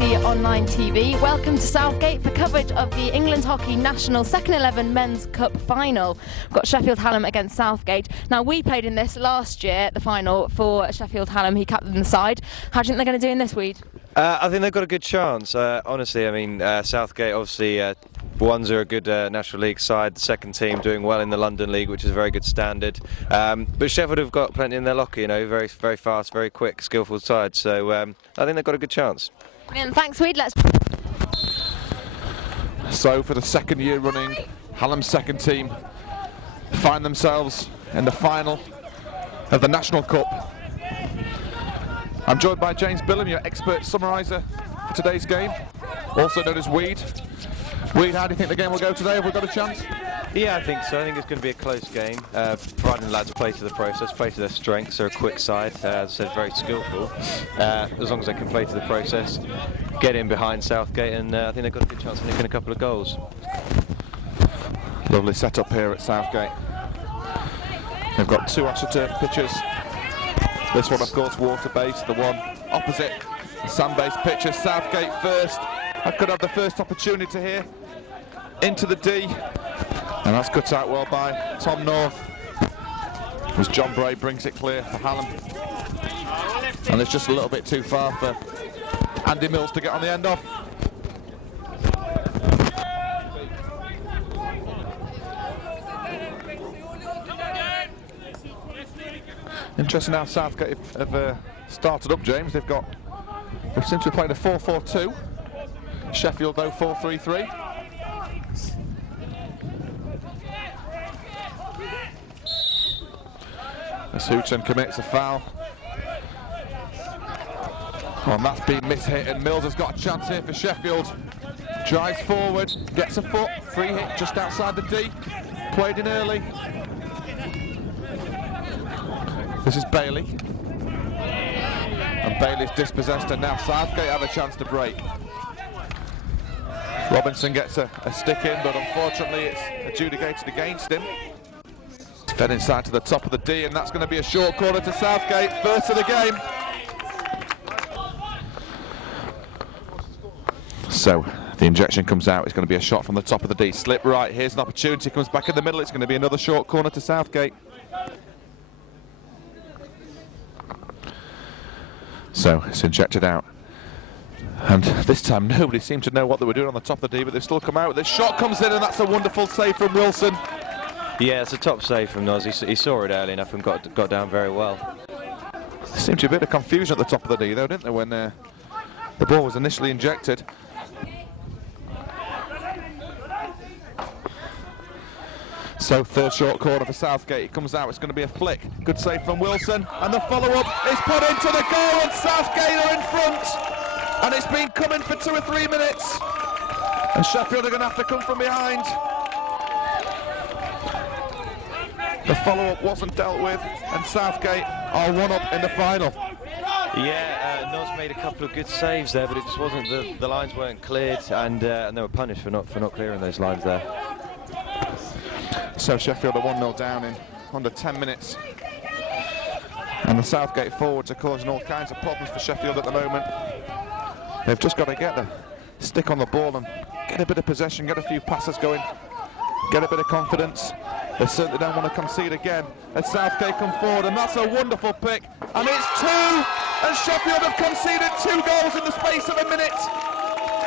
HC Online TV. Welcome to Southgate for coverage of the England Hockey National Second 11 Men's Cup Final. We've got Sheffield Hallam against Southgate. Now, we played in this last year, the final, for Sheffield Hallam. He captained the side. How do you think they're going to do in this, Weed? I think they've got a good chance. Honestly, I mean, Southgate obviously ones are a good National League side, the second team doing well in the London League, which is a very good standard. But Sheffield have got plenty in their locker, you know, very fast, very quick, skillful side. So I think they've got a good chance. Brilliant. Thanks, Weed. So for the second year running, Hallam's second team find themselves in the final of the National Cup. I'm joined by James Billam, your expert summariser for today's game, also known as Weed. Weed, how do you think the game will go today? Have we got a chance? Yeah, I think so. I think it's going to be a close game, providing the lads play to the process, play to their strengths. They're a quick side, as I said, very skillful. As long as they can play to the process, get in behind Southgate, and I think they've got a good chance of nicking a couple of goals. Lovely setup here at Southgate. They've got two AstroTurf pitches. This one, of course, water-based. The one opposite, sand-based pitcher. Southgate first. I could have the first opportunity here. Into the D. And that's cut out well by Tom North. As John Bray brings it clear for Hallam. And it's just a little bit too far for Andy Mills to get on the end of. Interesting how Southgate have started up, James. They seem to be playing a 4-4-2. Sheffield though 4-3-3. As Houghton commits a foul. Oh, and that's been mishit, and Mills has got a chance here for Sheffield. Drives forward, gets a foot, free hit just outside the D. Played in early. This is Bailey. And Bailey's dispossessed, and now Southgate have a chance to break. Robinson gets a stick in, but unfortunately it's adjudicated against him. Fed inside to the top of the D, and that's going to be a short corner to Southgate, first of the game. So the injection comes out, it's going to be a shot from the top of the D. Slip right, here's an opportunity, comes back in the middle, it's going to be another short corner to Southgate. So it's injected out. And this time nobody seemed to know what they were doing on the top of the D, but they've still come out with this. Shot comes in, and that's a wonderful save from Wilson. Yeah, it's a top save from Noz. He saw it early enough and got down very well. There seemed to be a bit of confusion at the top of the D though, didn't there, when the ball was initially injected. So third short corner for Southgate. It comes out, it's going to be a flick. Good save from Wilson, and the follow-up is put into the goal, and Southgate are in front. And it's been coming for 2 or 3 minutes. And Sheffield are going to have to come from behind. The follow-up wasn't dealt with, and Southgate are one up in the final. Yeah, Noz made a couple of good saves there, but it just wasn't, the lines weren't cleared, and they were punished for not clearing those lines there. So Sheffield are 1-0 down in under 10 minutes. And the Southgate forwards are causing all kinds of problems for Sheffield at the moment. They've just got to get the stick on the ball and get a bit of possession, get a few passes going, get a bit of confidence. They certainly don't want to concede again as Southgate come forward, and that's a wonderful pick. And it's 2, and Sheffield have conceded 2 goals in the space of a minute.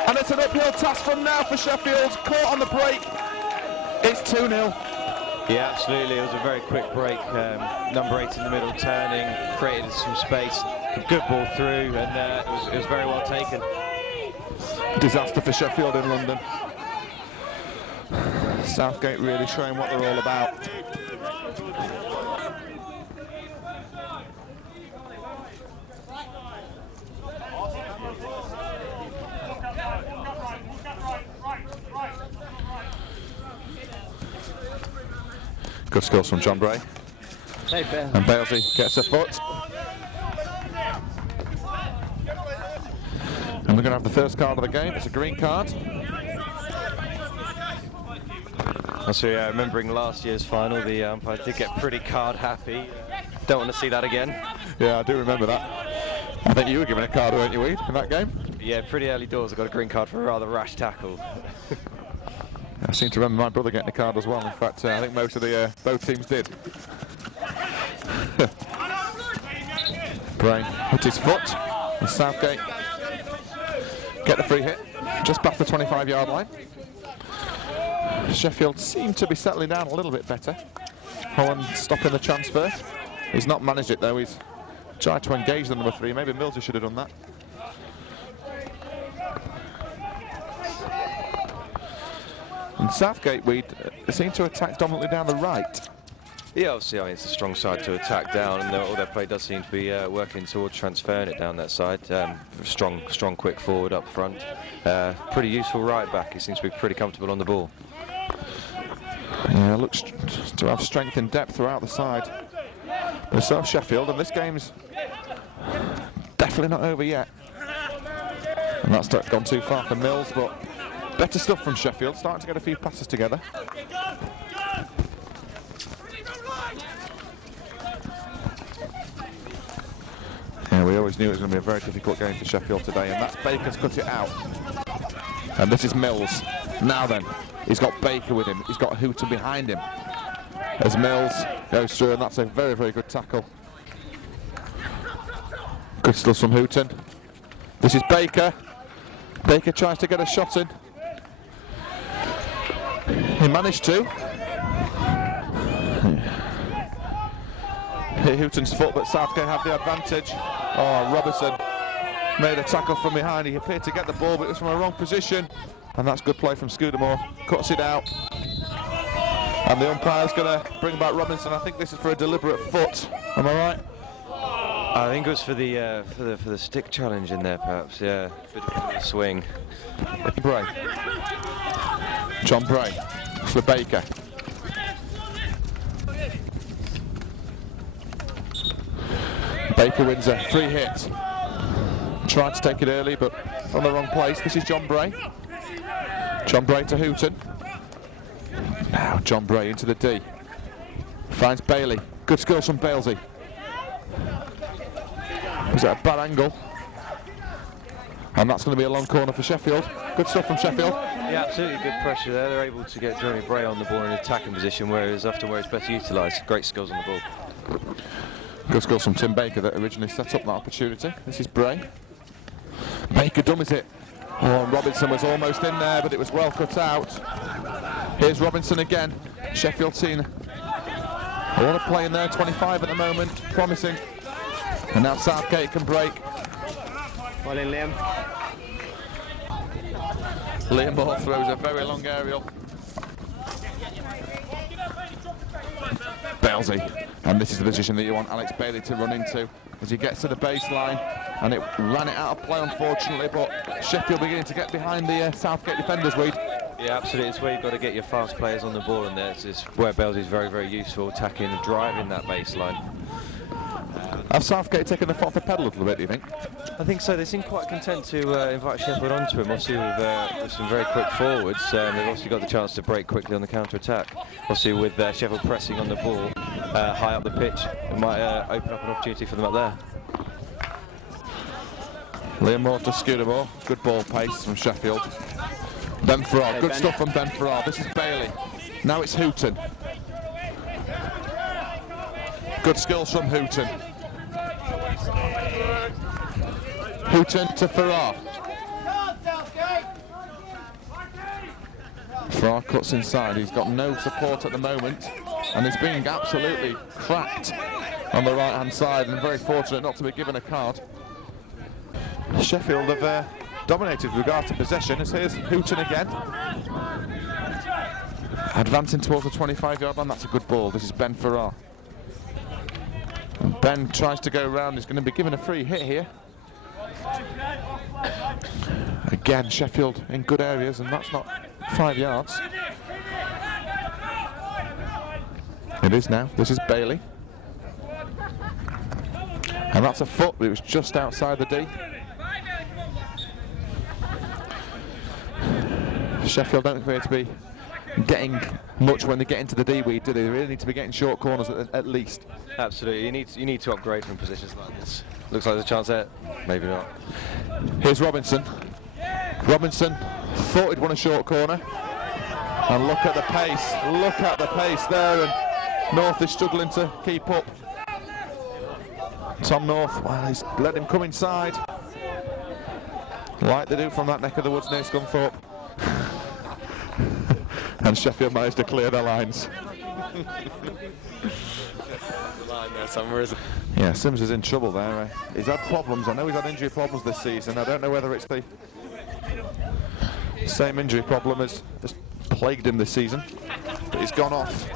And it's an uphill task from now for Sheffield, caught on the break. It's 2-0. Yeah, absolutely. It was a very quick break. Number 8 in the middle, turning, created some space. A good ball through, and it was very well taken. Disaster for Sheffield in London. Southgate really showing what they're all about. Good skills from John Bray. Hey, Ben. And Bailey gets a foot. And we're going to have the first card of the game. It's a green card. So yeah, remembering last year's final, the umpire did get pretty card happy. Don't want to see that again. Yeah, I do remember that. I think you were given a card, weren't you, Weed, in that game? Yeah, pretty early doors. I got a green card for a rather rash tackle. I seem to remember my brother getting a card as well. In fact, I think most of the both teams did. Bray hit his foot, and Southgate get the free hit just past the 25-yard line. Sheffield seem to be settling down a little bit better. Holland stopping the transfer. He's not managed it though. He's tried to engage the number 3. Maybe Millsy should have done that. And Southgate, we seem to attack dominantly down the right. Yeah, obviously, I mean, it's a strong side to attack down, and all their play does seem to be working towards transferring it down that side. Strong, quick forward up front. Pretty useful right back. He seems to be pretty comfortable on the ball. Yeah, looks to have strength and depth throughout the side. But so have Sheffield, and this game's definitely not over yet. And that's gone too far for Mills, but better stuff from Sheffield, starting to get a few passes together. Yeah, we always knew it was going to be a very difficult game for Sheffield today, and that's Baker's cut it out. And this is Mills. Now then, he's got Baker with him, he's got Hooton behind him. As Mills goes through, and that's a very, very good tackle. Good stuff from Hooton. This is Baker. Baker tries to get a shot in. He managed to. Hit Hooton's foot, but Southgate had the advantage. Oh, Robertson made a tackle from behind. He appeared to get the ball, but it was from a wrong position. And that's good play from Scudamore. Cuts it out. And the umpire's going to bring back Robinson. I think this is for a deliberate foot. Am I right? I think it was for the stick challenge in there, perhaps. Yeah, bit of a swing. Bray. John Bray for Baker. Baker wins a free hit. Tried to take it early, but from the wrong place. This is John Bray. John Bray to Hooton. Now John Bray into the D. Finds Bailey. Good skills from Bailsy. Was at a bad angle. And that's going to be a long corner for Sheffield. Good stuff from Sheffield. Yeah, absolutely good pressure there. They're able to get Johnny Bray on the ball in an attacking position, whereas often where it's better utilised. Great skills on the ball. Good skills from Tim Baker that originally set up that opportunity. This is Bray. Baker dummies it. Oh, Robinson was almost in there, but it was well cut out. Here's Robinson again. Sheffield seen a lot of play in there. 25 at the moment, promising. And now Southgate can break. Well in, Liam. Liam Moore throws a very long aerial. Bailsy. And this is the position that you want Alex Bailey to run into as he gets to the baseline. And it ran it out of play, unfortunately, but Sheffield beginning to get behind the Southgate defenders, Reid. Yeah, absolutely. It's where you've got to get your fast players on the ball, and it's where Bailsey's very, very useful, attacking and driving that baseline. Have Southgate taken the foot off the pedal a little bit, do you think? I think so. They seem quite content to invite Sheffield onto him. Obviously, with some very quick forwards, they've obviously got the chance to break quickly on the counter-attack. Obviously, with Sheffield pressing on the ball high up the pitch, it might open up an opportunity for them up there. Liam Moore to Scudamore. Good ball pace from Sheffield. Ben Farrar. Good stuff from Ben Farrar. This is Bailey. Now it's Hooton. Good skills from Hooton. Hooton to Farrar. Farrar cuts inside. He's got no support at the moment, and he's being absolutely cracked on the right-hand side, and very fortunate not to be given a card. Sheffield have dominated with regard to possession, as here's Hooton again. Advancing towards the 25-yard line. That's a good ball. This is Ben Farrar. And Ben tries to go round. He's going to be given a free hit here. Again, Sheffield in good areas, and that's not 5 yards. It is now. This is Bailey. And that's a foot, but it was just outside the D. Sheffield don't appear to be getting much when they get into the D-weed, do they? They really need to be getting short corners at least. Absolutely, you need to upgrade from positions like this. Looks like there's a chance there, maybe not. Here's Robinson. Robinson thought he'd won a short corner. And look at the pace there, and North is struggling to keep up. Tom North, well, he's let him come inside, like they do from that neck of the woods near Scunthorpe. And Sheffield managed to clear their lines. Yeah, Sims is in trouble there. He's had problems. I know he's had injury problems this season. I don't know whether it's the same injury problem as plagued him this season, but he's gone off.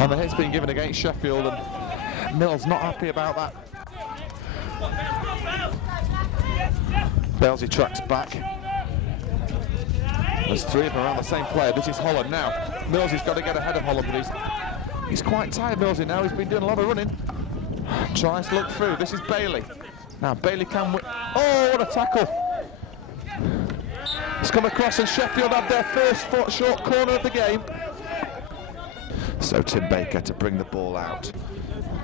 And the hit's been given against Sheffield, and Mill's not happy about that. Belzy tracks back. There's three of them around the same player. This is Holland now. Millsy's got to get ahead of Holland, but he's quite tired, Millsy, now. He's been doing a lot of running. Tries to look through. This is Bailey. Now Bailey can win. Oh, what a tackle. It's come across, and Sheffield have their first short corner of the game. So Tim Baker to bring the ball out.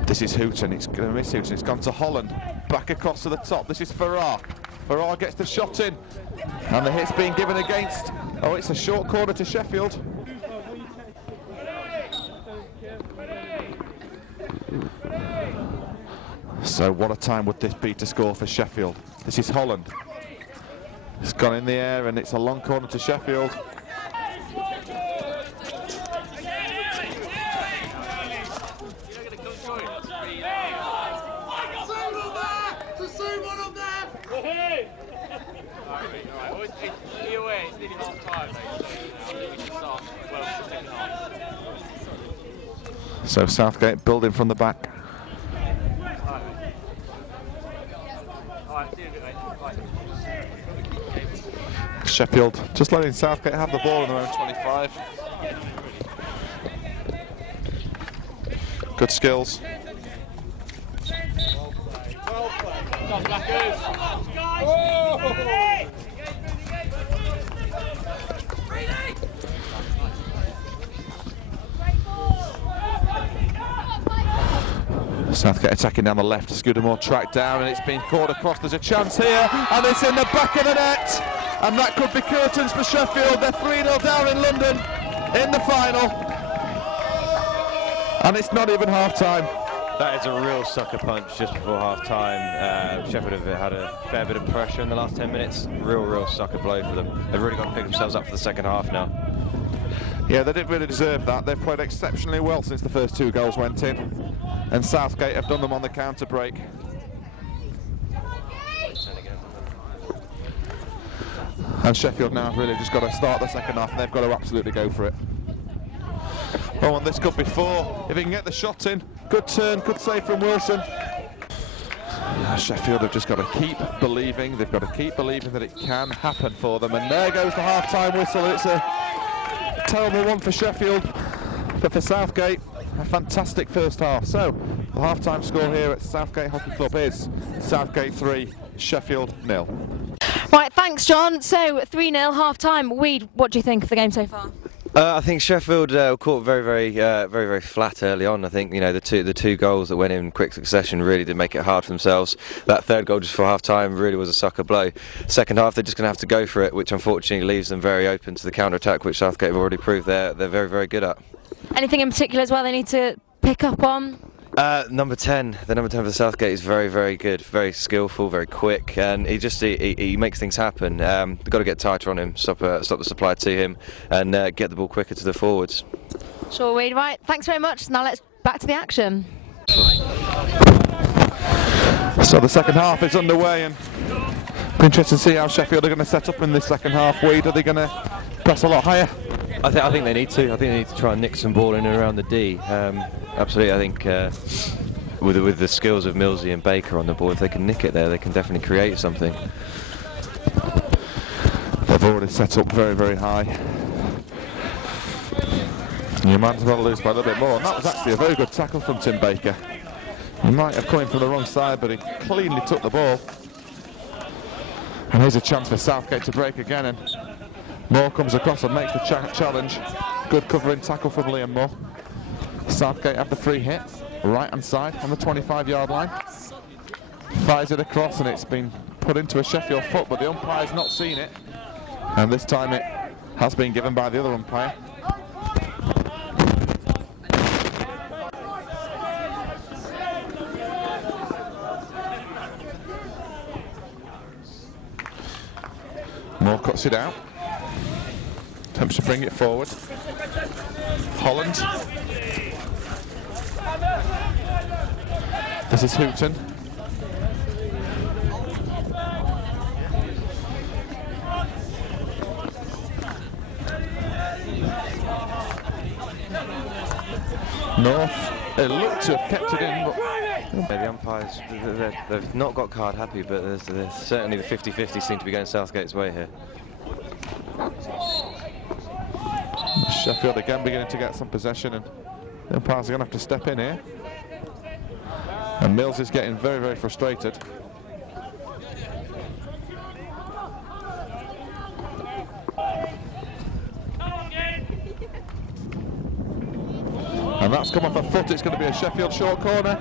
This is Hooton, it's going to miss Hooton, it's gone to Holland. Back across to the top, this is Farrar. Farrar gets the shot in, and the hit's being given against. Oh, it's a short corner to Sheffield. So what a time would this be to score for Sheffield. This is Holland. It's gone in the air, and it's a long corner to Sheffield. So Southgate building from the back. Sheffield just letting Southgate have the ball in their own 25. Good skills. Southgate attacking down the left. Scudamore tracked down, and it's been caught across. There's a chance here, and it's in the back of the net, and that could be curtains for Sheffield. They're 3-0 down in London in the final, and it's not even half-time. That is a real sucker punch just before half-time. Sheffield have had a fair bit of pressure in the last 10 minutes. Real sucker blow for them. They've really got to pick themselves up for the second half now. Yeah, they didn't really deserve that. They've played exceptionally well since the first two goals went in, and Southgate have done them on the counter break. And Sheffield now have really just got to start the second half, and they've got to absolutely go for it. Oh, and this could be four if he can get the shot in. Good turn, good save from Wilson. Sheffield have just got to keep believing. They've got to keep believing that it can happen for them. And there goes the half-time whistle. It's a terrible one for Sheffield, but for Southgate, a fantastic first half. So the half-time score here at Southgate Hockey Club is Southgate 3, Sheffield 0. Right, thanks, John. So 3-0 half-time. Weed, what do you think of the game so far? I think Sheffield caught very flat early on. I think, you know, the two goals that went in quick succession really did make it hard for themselves. That third goal just for half time really was a sucker blow. Second half they're just going to have to go for it, which unfortunately leaves them very open to the counter attack, which Southgate have already proved they're very good at. Anything in particular as well they need to pick up on? Number 10, the number 10 for Southgate is very good, very skillful, very quick, and he makes things happen. They've got to get tighter on him, stop the supply to him, and get the ball quicker to the forwards. Sure, Wade. Right, thanks very much. Now let's back to the action. So the second half is underway, and it'll be interesting to see how Sheffield are going to set up in this second half. Wade, are they going to press a lot higher? I think they need to. I think they need to try and nick some ball in and around the D. Absolutely, I think with the skills of Millsy and Baker on the ball, if they can nick it there, they can definitely create something. They've already set up very, very high. You might as well lose by a little bit more. And that was actually a very good tackle from Tim Baker. He might have come in from the wrong side, but he cleanly took the ball. And here's a chance for Southgate to break again, and Moore comes across and makes the challenge. Good covering tackle from Liam Moore. Southgate have the free hit, right hand side on the 25-yard line. Fires it across and it's been put into a Sheffield foot, but the umpire's not seen it. And this time it has been given by the other umpire. Moore cuts it out. Attempts to bring it forward. Holland. This is Houghton. North. It looked to have kept it in, but the umpires, they've not got card happy, but there's certainly the 50-50 seem to be going Southgate's way here. Sheffield again beginning to get some possession, and the umpires are going to have to step in here. And Mills is getting very, very frustrated. And that's come off a foot. It's going to be a Sheffield short corner.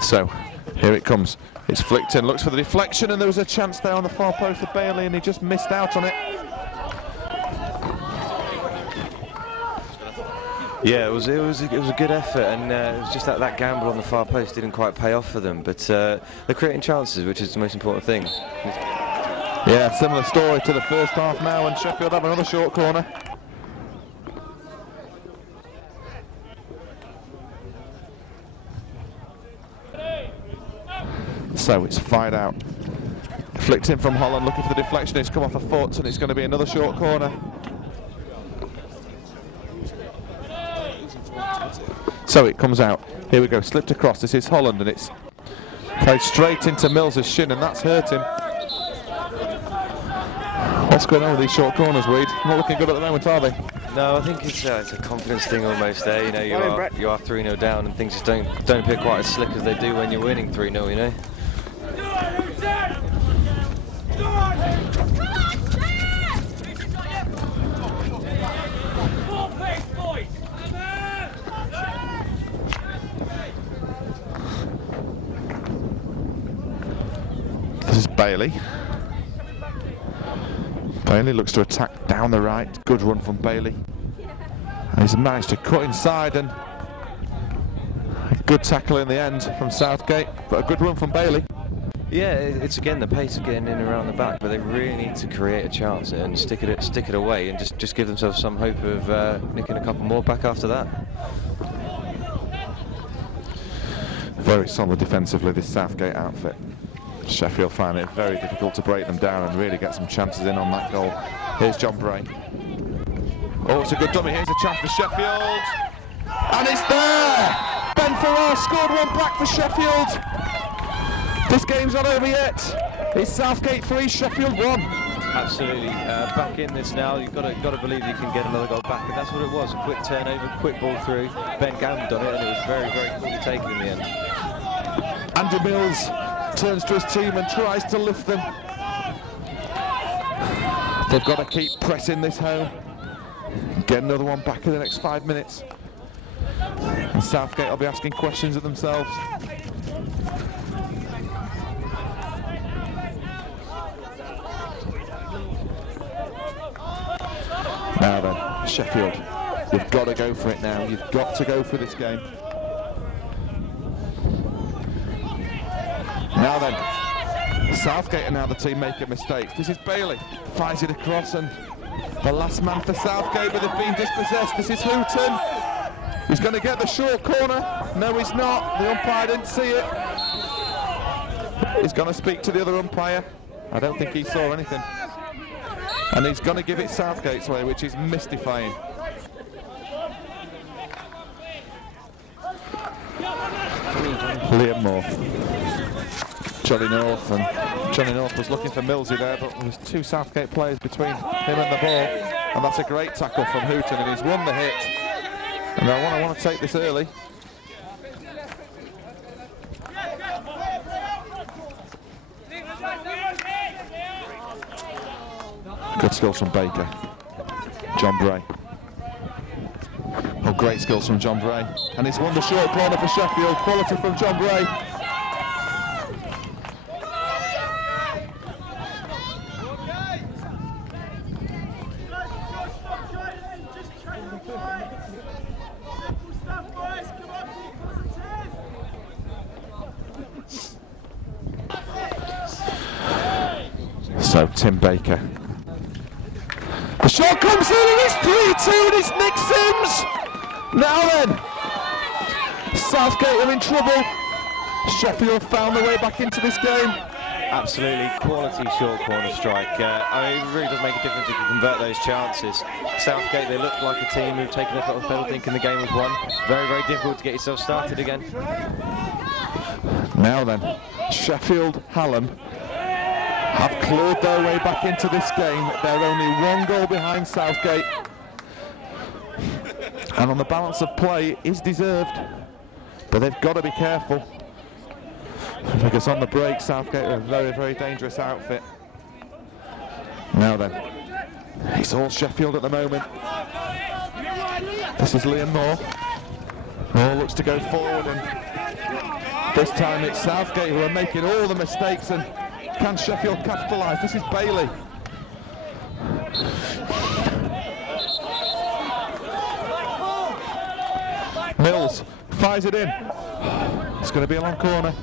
So, here it comes. It's flicked in, looks for the deflection, and there was a chance there on the far post of Bailey, and he just missed out on it. Yeah, it was a good effort, and it was just that gamble on the far post didn't quite pay off for them. But they're creating chances, which is the most important thing. Yeah, similar story to the first half now, and Sheffield have another short corner. So it's fired out. Flicked in from Holland, looking for the deflection. It's come off a foot, and it's going to be another short corner. So it comes out. Here we go, slipped across. This is Holland, and it's played straight into Mills's shin, and that's hurt him. What's going on with these short corners, Weed? Not looking good at the moment, are they? No, I think it's a confidence thing almost there. You know, you are 3-0 down, and things just don't appear quite as slick as they do when you're winning 3-0. You know. This is Bailey. Bailey looks to attack down the right. Good run from Bailey. And he's managed to cut inside, and a good tackle in the end from Southgate, but a good run from Bailey. Yeah, it's again the pace of getting in around the back, but they really need to create a chance and stick it away, and just give themselves some hope of nicking a couple more back after that. Very solid defensively, this Southgate outfit. Sheffield find it very difficult to break them down and really get some chances in on that goal. Here's John Bray. Oh, it's a good dummy. Here's a chance for Sheffield. And it's there! Ben Farrar scored one back for Sheffield. This game's not over yet. It's Southgate 3, Sheffield 1. Absolutely. Back in this now. You've got to believe you can get another goal back, and that's what it was. A quick turnover, quick ball through. Ben gambled on it, and it was very, very coolly taken in the end. Andrew Mills turns to his team and tries to lift them. They've got to keep pressing this home. Get another one back in the next 5 minutes. And Southgate will be asking questions of themselves. Now then, Sheffield, you've got to go for it now. You've got to go for this game. Now then, Southgate are now the team making mistakes. This is Bailey, fires it across, and the last man for Southgate, but they've been dispossessed. This is Houghton. He's going to get the short corner. No, he's not. The umpire didn't see it. He's going to speak to the other umpire. I don't think he saw anything. And he's going to give it Southgate's way, which is mystifying. Moore. Johnny North, and Johnny North was looking for Millsy there, but there was two Southgate players between him and the ball, and that's a great tackle from Hooton, and he's won the hit. And I want to take this early. Good skills from Baker. John Bray. Oh, great skills from John Bray. And he's won the short corner for Sheffield. Quality from John Bray. So, Tim Baker. The shot comes in and it's 3-2 and it's Nick Sims! Now then, Southgate are in trouble. Sheffield found their way back into this game. Absolutely quality short corner strike. I mean, it really does make a difference if you convert those chances. Southgate, they look like a team who've taken a little penalty thinking the game was won. Very, very difficult to get yourself started again. Now then, Sheffield Hallam have clawed their way back into this game. They're only one goal behind Southgate. And on the balance of play is deserved, but they've got to be careful, because on the break Southgate are a very, very dangerous outfit. Now then, it's all Sheffield at the moment. This is Liam Moore. Moore looks to go forward, and this time it's Southgate who are making all the mistakes, and can Sheffield capitalise? This is Bailey. Mills fires it in. It's going to be a long corner.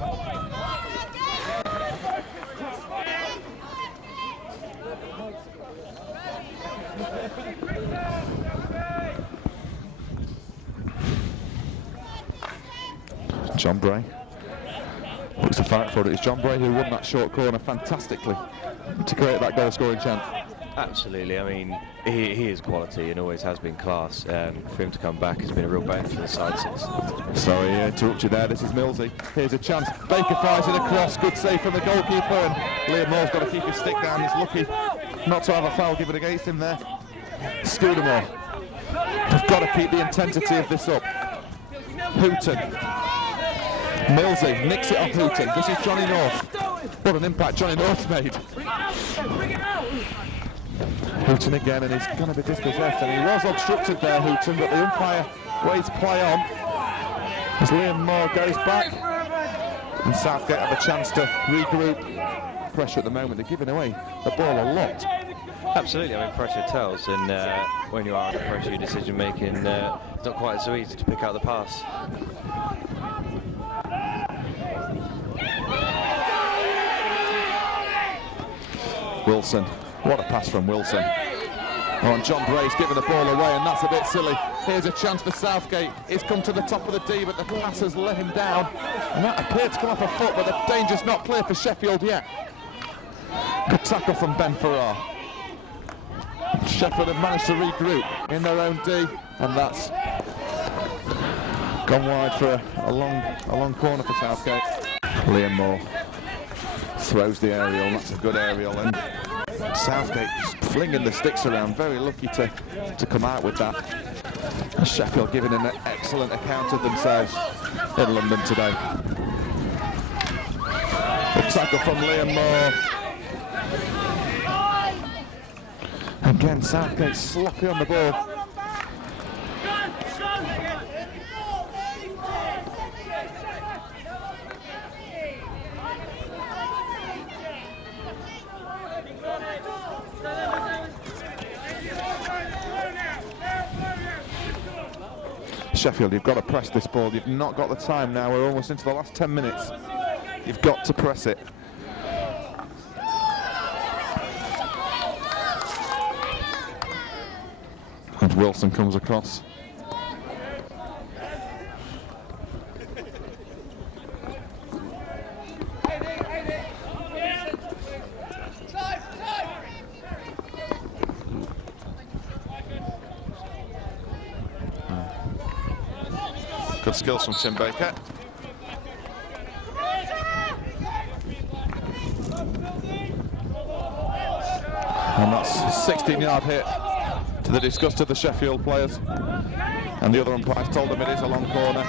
John Bray looks to fight for it. It's John Bray who won that short corner fantastically to create that goal scoring chance. Absolutely, I mean, he is quality and always has been class. For him to come back has been a real bonus for the side since. Sorry, interrupt you there. This is Millsy. Here's a chance. Baker fires it across. Good save from the goalkeeper, and Liam Moore's got to keep his stick down. He's lucky not to have a foul given against him there. Scudamore. We've got to keep the intensity of this up. Hooton. Millsy nicks it off Hooton. This is Johnny North. What an impact Johnny North's made. Hooton again, and he's going to be dispossessed, and he was obstructed there, Hooton, but the umpire waits play on as Liam Moore goes back, and Southgate have a chance to regroup. Pressure at the moment, they're giving away the ball a lot. Absolutely, I mean, pressure tells, and when you are under pressure, your decision making it's not quite so easy to pick out the pass. Wilson. What a pass from Wilson. Oh, and John Bray's given the ball away, and that's a bit silly. Here's a chance for Southgate. He's come to the top of the D, but the pass has let him down. And that appeared to come off a foot, but the danger's not clear for Sheffield yet. Good tackle from Ben Farrar. Sheffield have managed to regroup in their own D, and that's gone wide for a long corner for Southgate. Liam Moore throws the aerial. That's a good aerial, and Southgate flinging the sticks around, very lucky to come out with that. Sheffield giving an excellent account of themselves in London today. The tackle from Liam Moore. Again, Southgate sloppy on the ball. Sheffield, you've got to press this ball. You've not got the time now. We're almost into the last 10 minutes. You've got to press it. And Wilson comes across. Good skills from Tim Baker. And that's a 16-yard hit to the disgust of the Sheffield players. And the other umpires told them it is a long corner.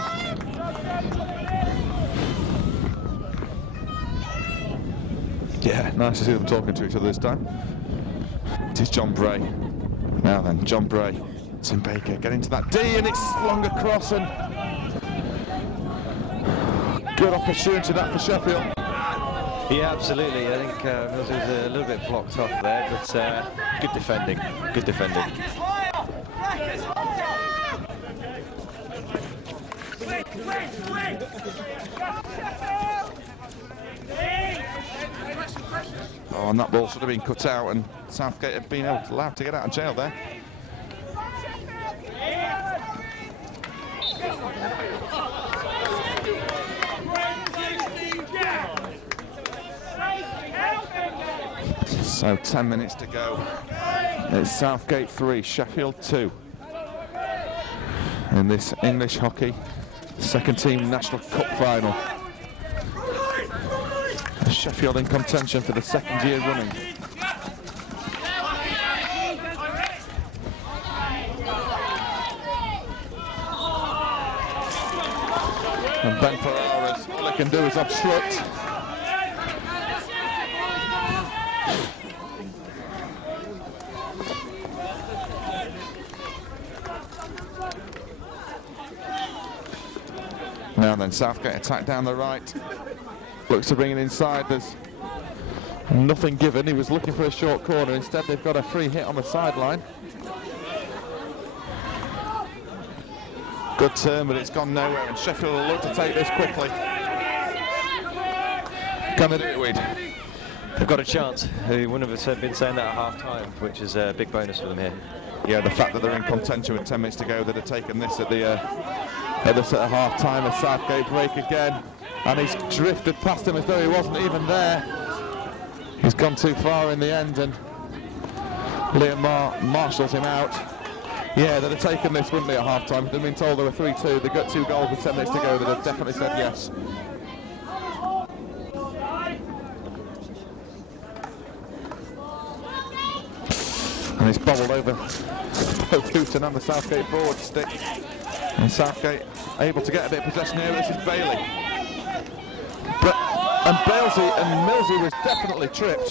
Yeah, nice to see them talking to each other this time. It is John Bray. Now then, John Bray. Tim Baker getting to that D, and it's flung across, and good opportunity that for Sheffield. Yeah, absolutely. I think Mills was a little bit blocked off there, but good defending. Good defending. Oh, and that ball should have been cut out, and Southgate had been allowed to get out of jail there. So 10 minutes to go. It's Southgate 3, Sheffield 2. In this English hockey second team National Cup final. Sheffield in contention for the second year running. And Ben Ferrara's, all he can do is obstruct. Now then, Southgate attack down the right. Looks to bring it inside. There's nothing given. He was looking for a short corner. Instead, they've got a free hit on the sideline. Good turn, but it's gone nowhere. And Sheffield will look to take this quickly. Can they do it, Weed? They've got a chance. They wouldn't have been saying that at half-time, which is a big bonus for them here. Yeah, the fact that they're in contention with 10 minutes to go, they'd have taken this at the half-time as Southgate break again. And he's drifted past him as though he wasn't even there. He's gone too far in the end, and Liam marshals him out. Yeah, they'd have taken this, wouldn't they, at half-time? If they'd been told they were 3-2, they got 2 goals with 10 minutes to go, they'd have definitely said yes. And he's bobbled over both Houghton and the Southgate forward stick. And Southgate able to get a bit of possession here. This is Bailey. And Millsy was definitely tripped.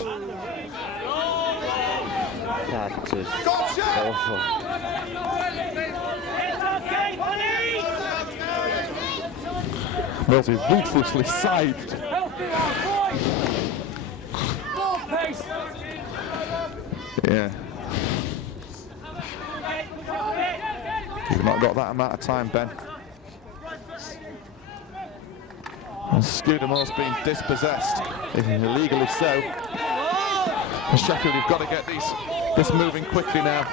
That is awful. Millsy ruthlessly scythed. Yeah. You've not got that amount of time, Ben. And Scudamore's been dispossessed, illegally so. And Sheffield, you've got to get this moving quickly now.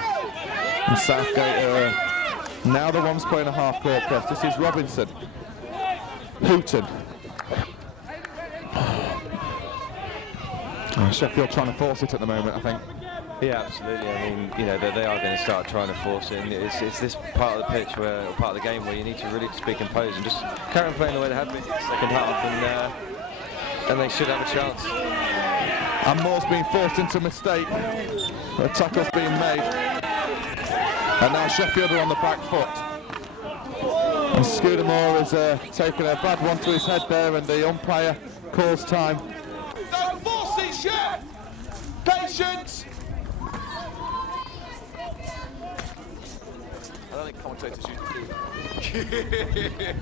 And Southgate now the ones playing a half-court press. This is Robinson. Houghton. Sheffield trying to force it at the moment, I think. Yeah, absolutely. I mean, you know, they are going to start trying to force it. And it's this part of the pitch, or part of the game, where you need to really just be composed and just carry on playing the way they have been in the second half, and they should have a chance. And Moore's been forced into a mistake. The tackle's being made. And now Sheffield are on the back foot. And Scudamore has taken a bad one to his head there, and the umpire calls time. Don't force it, Chef! Patience! I don't think commentators usually do.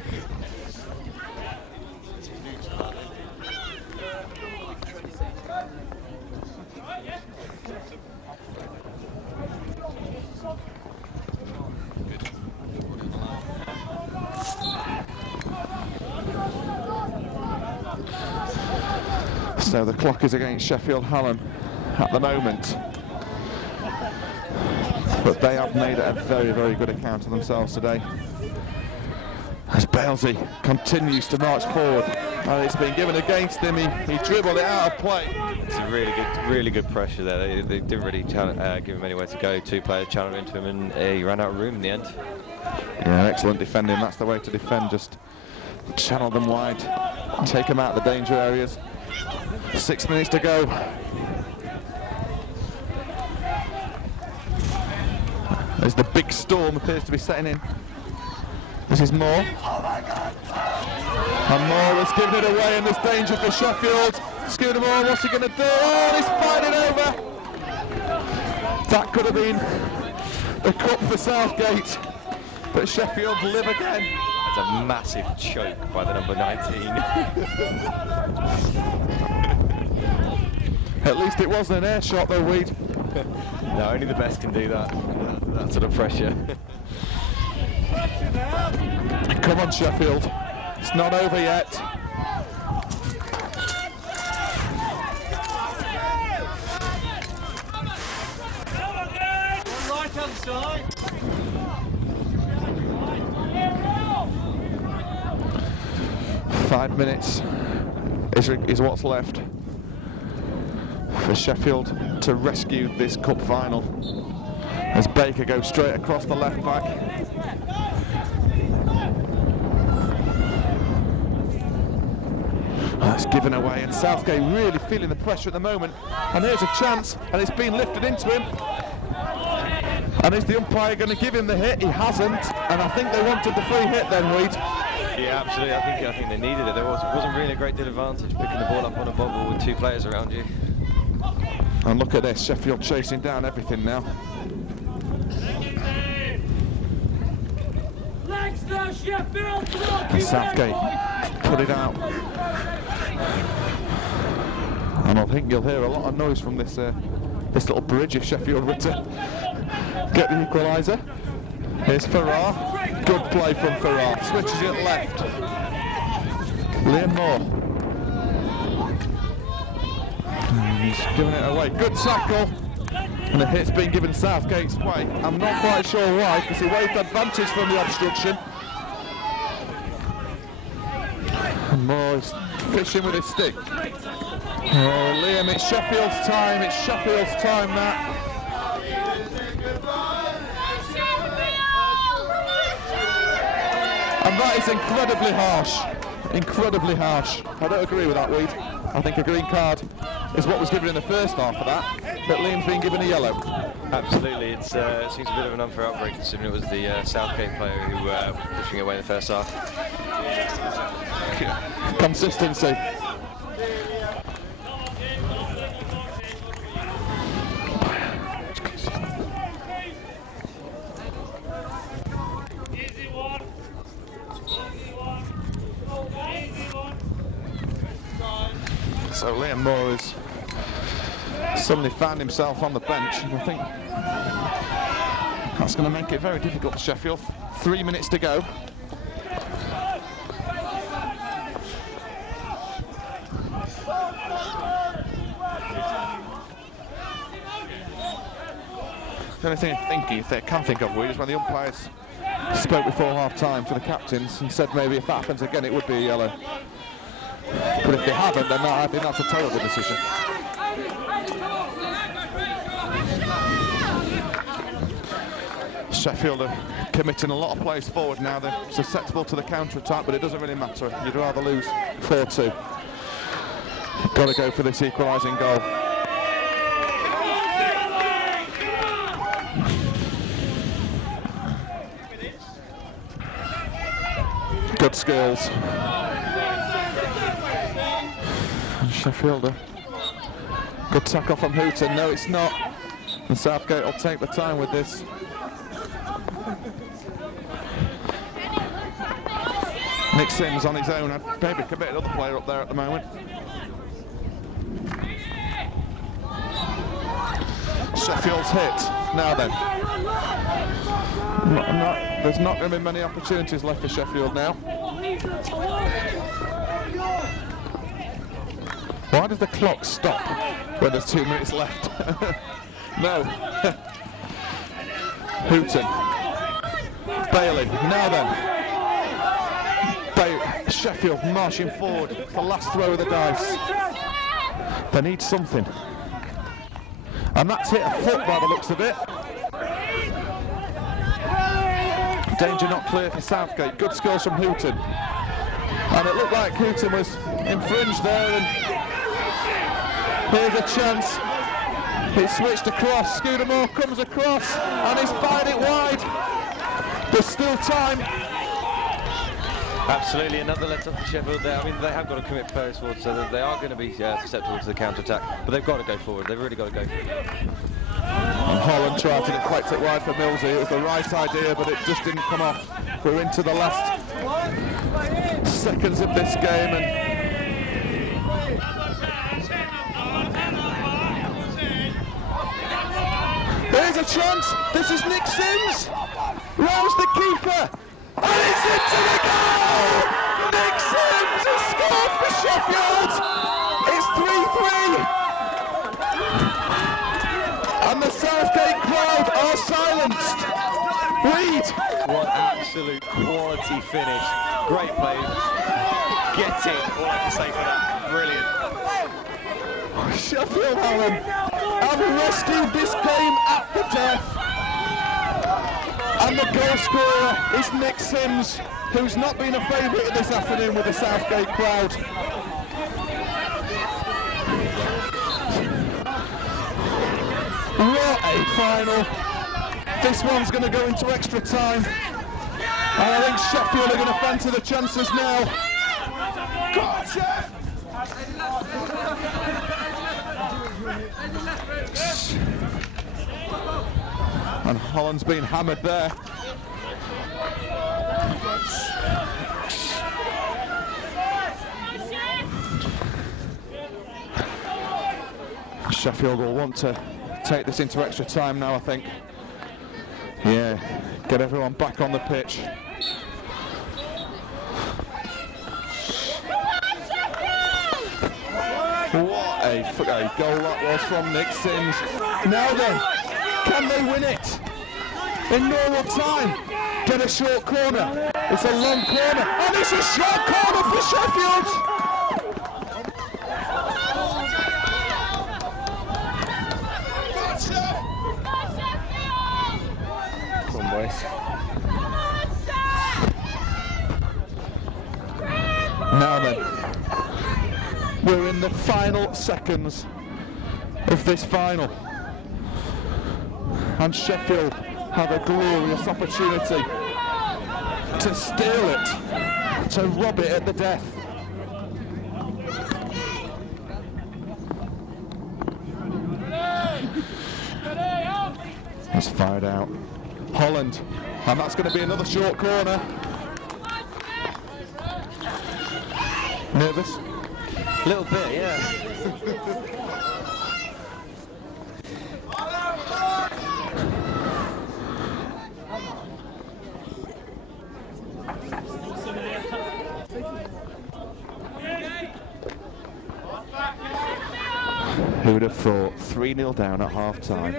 So the clock is against Sheffield Hallam at the moment. But they have made a very, very good account of themselves today. As Bailsey continues to march forward. And it's been given against him, he dribbled it out of play. It's a really good pressure there. They didn't really give him anywhere to go. 2 players channeled into him, and he ran out of room in the end. Yeah, excellent defending. That's the way to defend. Just channel them wide, take them out of the danger areas. 6 minutes to go. as the big storm appears to be setting in. This is Moore. And Moore has given it away, and there's danger for Sheffield. Scooter Moore, what's he going to do? Oh, he's fighting over. That could have been the cup for Southgate, but Sheffield live again. That's a massive choke by the number 19. At least it wasn't an air shot though, Weed. No, only the best can do that. That sort of pressure. Come on, Sheffield. It's not over yet. Right-hand side. 5 minutes is what's left for Sheffield to rescue this cup final, as Baker goes straight across the left back. That's given away, and Southgate really feeling the pressure at the moment. And here's a chance, and it's been lifted into him. And is the umpire going to give him the hit? He hasn't, and I think they wanted the free hit then, Reid. Yeah, absolutely. I think they needed it. There wasn't really a great deal of advantage picking the ball up on a bobble with 2 players around you. And look at this, Sheffield chasing down everything now. And Southgate put it out. And I think you'll hear a lot of noise from this this little bridge if Sheffield were to get the equaliser. Here's Farrar. Good play from Farrar. Switches it left. Liam Moore. He's giving it away. Good tackle. And the hit's been given Southgate's way. I'm not quite sure why, because he waved advantage from the obstruction. And Moore is fishing with his stick. Oh, Liam, it's Sheffield's time. It's Sheffield's time, that. And that is incredibly harsh. Incredibly harsh. I don't agree with that, Weed. I think a green card is what was given in the first half of that, but Liam's been given a yellow. Absolutely, it seems a bit of an unfair outbreak considering it was the Southgate player who was pushing away in the first half. Consistency. So Liam Moore has suddenly found himself on the bench, and I think that's going to make it very difficult for Sheffield. 3 minutes to go. The only thing I can think of, is when the umpires spoke before half-time to the captains and said maybe if that happens again it would be a yellow. But if they haven't, then I think that's a terrible decision. Sheffield are committing a lot of plays forward now. They're susceptible to the counter-attack, but it doesn't really matter. You'd rather lose 4-2. Got to go for this equalising goal. Good skills. Sheffield, good tackle from Hooton. No, it's not. And Southgate will take the time with this. Nick Sims on his own. I'd maybe commit another player up there at the moment. Sheffield's hit. Now then. There's not going to be many opportunities left for Sheffield now. Why does the clock stop when there's 2 minutes left? No. Hooton. Bailey. Now then. Sheffield marching forward. The last throw of the dice. They need something. And that's hit a foot by the looks of it. Danger not clear for Southgate. Good skills from Hooton. And it looked like Hooton was infringed there. And here's a chance. It's switched across, Scudamore comes across and he's fired it wide. There's still time. Absolutely, another let-off for Sheffield there. I mean, they have got to commit first forward, so that they are going to be susceptible to the counter-attack, but they've got to go forward. They've really got to go forward. And Holland tried to get quite it wide for Millsy. It was the right idea, but it just didn't come off. We're into the last seconds of this game, and there's a chance. This is Nick Sims. Rouse the keeper. And it's into the goal! Nick Sims has scored for Sheffield! It's 3-3! And the Southgate crowd are silenced! Reed! What absolute quality finish. Great play. Get it, all I can say for that. Brilliant. Sheffield have rescued this game at the death. And the goal scorer is Nick Sims, who's not been a favourite this afternoon with the Southgate crowd. What a final. This one's going to go into extra time. And I think Sheffield are going to fancy the chances now. Come on, Jeff! And Holland's been hammered there. Sheffield will want to take this into extra time now, I think. Yeah, get everyone back on the pitch. What a goal that was from Nick Sims. Now then, can they win it? In normal time, get a short corner. It's a long corner, and it's a short corner for Sheffield. Come on, boys. Now then, we're in the final seconds of this final. And Sheffield have a glorious opportunity to steal it, to rob it at the death. It's fired out. Holland, and that's going to be another short corner. Nervous? A little bit, yeah. Who would have thought 3-0 down at half-time?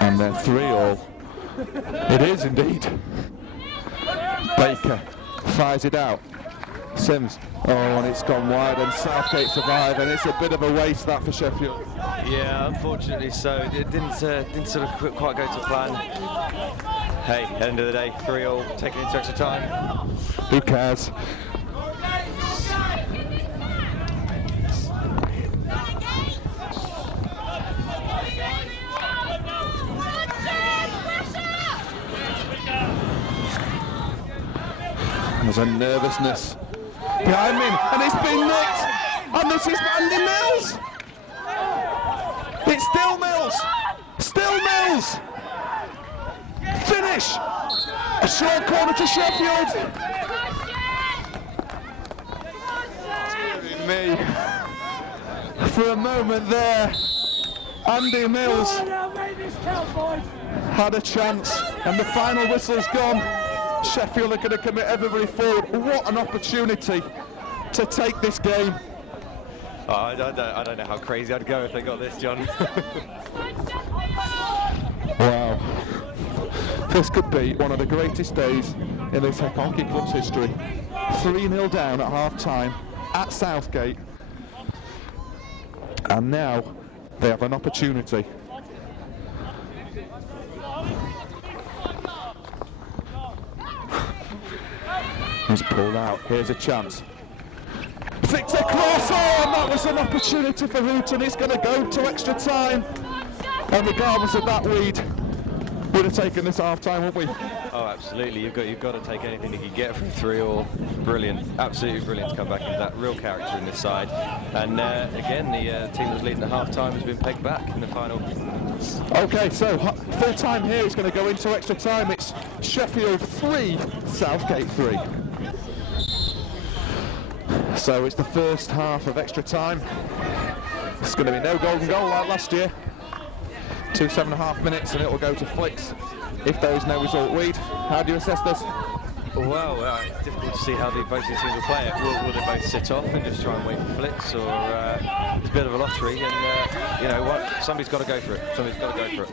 And then 3-all. It is indeed. Baker fires it out. Sims, oh, and it's gone wide, and Southgate survive, and it's a bit of a waste that for Sheffield. Yeah, unfortunately so. It didn't sort of quite go to plan. Hey, at the end of the day, 3-all, taking into extra time. Who cares? There's a nervousness behind him, and it's been nicked, and this is Andy Mills. It's still Mills, finish, a short corner to Sheffield. Me, for a moment there, Andy Mills had a chance, and the final whistle's gone. Sheffield are going to commit everybody forward. What an opportunity to take this game. Oh, I don't know how crazy I'd go if they got this, John. Wow. This could be one of the greatest days in this hockey club's history. 3-0 down at half-time at Southgate. And now they have an opportunity. He's pulled out. Here's a chance. Perfect across, and that was an opportunity for Hooton. He's going to go to extra time. And regardless of that, we'd have taken this half-time, wouldn't we? Oh, absolutely. You've got to take anything you can get from 3-all. Brilliant, absolutely brilliant to come back into that. Real character in this side. And again, the team that was leading at half-time has been pegged back in the final. Okay, so full time here is going to go into extra time. It's Sheffield 3, Southgate 3. So it's the first half of extra time. It's going to be no golden goal like last year. 2 7.5 minutes and it will go to flicks if there is no result. Weed, how do you assess this? Well, it's difficult to see how both these teams will play it. Will they both sit off and just try and wait for flicks, or it's a bit of a lottery, and you know what, somebody's got to go for it. Somebody's got to go for it.